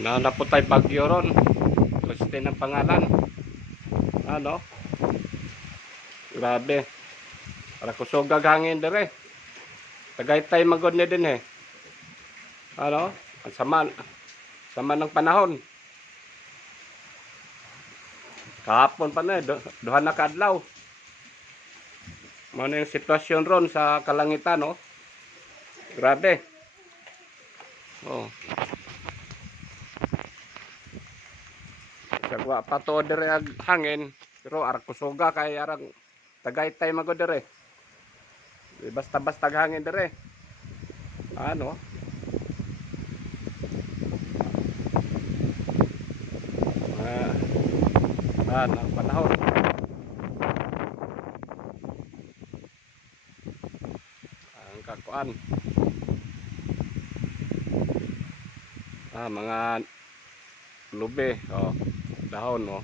Nanaputay bagyo ron. Gusto ng pangalan. Ano? Grabe. Para kusog hangin dire. Tagaytay magod ni din eh. Ano? Ang sama ng panahon. Kahapon pa na eh. Duha na kaadlaw. Ano yung sitwasyon ron sa kalangitan, no? Grabe. Oh. Sagwa pa to dire ag hangin, pero arag kusuga kay arang Tagaytay magod dire. Basta-basta hangin dire. Ano? Ang panahon. Ang kakuan. Mga lube, oh, dahon, oh.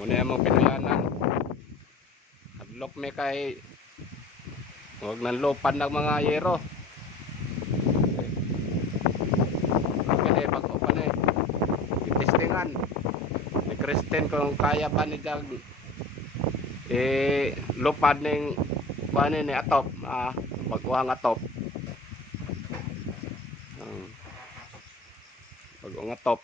Muna mo pinuyanan. Hadlok me kay huwag nang lopan ng mga yero. Okay, bago pa na eh. Itestingan. Ni Kristen kung kaya ba ni Jag lupad ning paano ni atop. Baguhang atop. Baguhang atop.